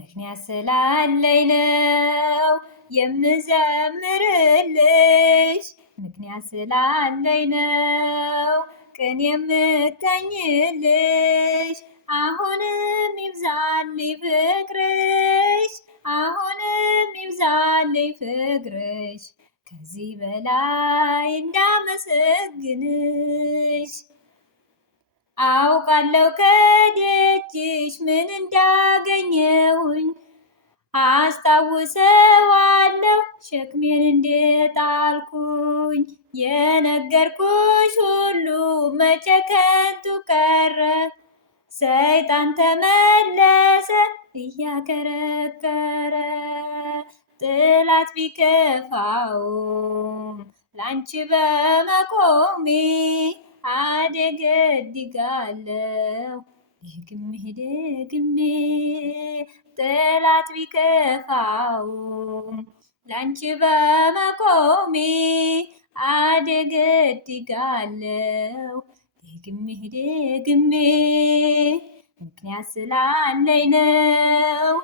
ምክንያት ስላለኝ ነው የምዘምርልሽ። ምክንያት ስላለኝ ነው ቅን የምቀኝልሽ። አሁንም ይብዛልኝ ፍቅርሽ፣ አሁንም ይብዛልኝ ፍቅርሽ፣ ከዚህ በላይ እንዳመሰግንሽ። አውቃለሁ ከደጅሽ ምን እንዳገኘሁኝ፣ አስታውሰዋለሁ ሸክሜን እንደጣልኩኝ። የነገርኩሽ ሁሉ መቼ ከንቱ ቀረ፣ ሰይጣን ተመለሰ እያከረከረ። ጥላት ቢከፋውም ላንቺ በመቆሜ አደገድጋለሁ ደግሜ ደግሜ። ጥላት ቢከፋውም ላንቺ በመቆሜ አደገድጋለሁ ደግሜ ደግሜ። ምክንያት ስላለኝ ነው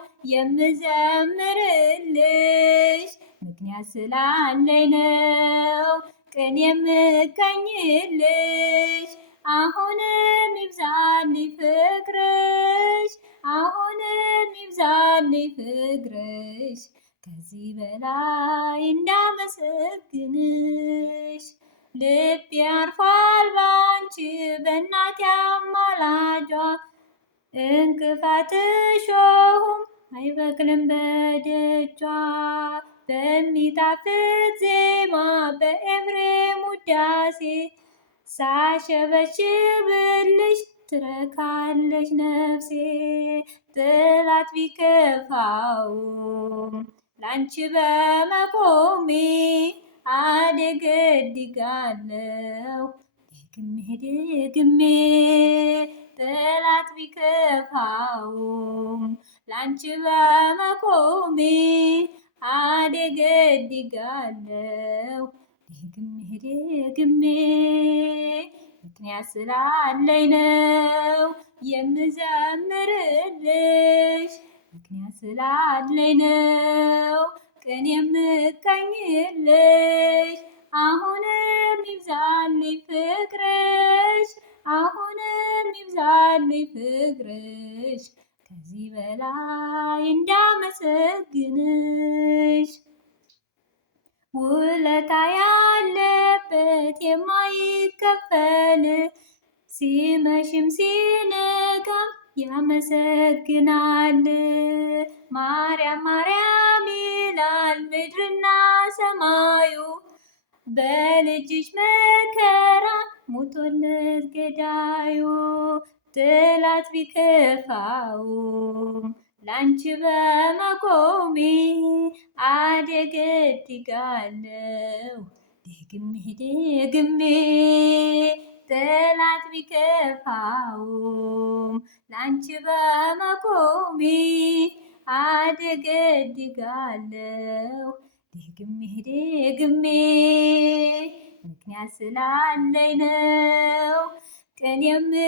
የምዘምርልሽ። ምክንያት ስላለኝ ነው ቅን የምቀኝልሽ። አሁንም ይብዛልኝ ፍቅርሽ፣ አሁንም ይብዛልኝ ፍቅርሽ፣ ከዚህ በላይ እንዳመሰግንሽ። ልቤ አርፏል ባንቺ በእናቴ አማላጇ፣ እንቅፋት እሾሁም አይበቅልም በደጇ። በሚጣፍጥ ዜማ በኤፍሬም ውዳሴ ሳሸበሽብልሽ ትረካለች ነፍሴ። ጥላት ቢከፋውም ላንቺ በመቆሜ አደገድጋለሁ ደግሜ ደግሜ። ጥላት ቢከፋውም ላንቺ በመቆሜ አደገድጋለሁ ደግሜ ደግሜ። ምክንያት ስላለኝ ነው የምዘምርልሽ። ምክንያት ስላለኝ ነው ቅን የምቀኝልሽ። አሁንም ይብዛልኝ ፍቅርሽ፣ አሁንም ይብዛልኝ ፍቅርሽ፣ ከዚህ በላይ እንዳመሰግንሽ። ውለታ ያለበት የማይከፈል ሲመሽም ሲነጋም ያመሰግናል። ማርያም ማርያም ይላል ምድርና ሰማዩ፣ በልጅሽ መከራ ሞቶለት ገዳዩ። ጥላት ቢከፋውም ላንቺ በመቆሜ አደገድጋለሁ ደግሜ ደግሜ። ጥላት ቢከፋውም ላንቺ በመቆሜ አደገድጋለሁ ደግሜ ደግሜ። ምክንያት ስላለኝ ነው ቅን የምቀኝልሽ።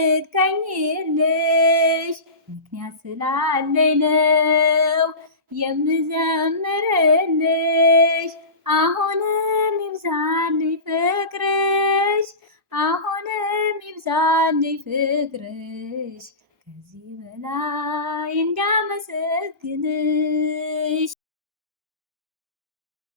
ምክንያት ስላለኝ ነው የምዘምርልሽ። አሁንም ይብዛልኝ ፍቅርሽ፣ አሁንም ይብዛልኝ ፍቅርሽ፣ ከዚህ በላይ እንዳመሰግንሽ።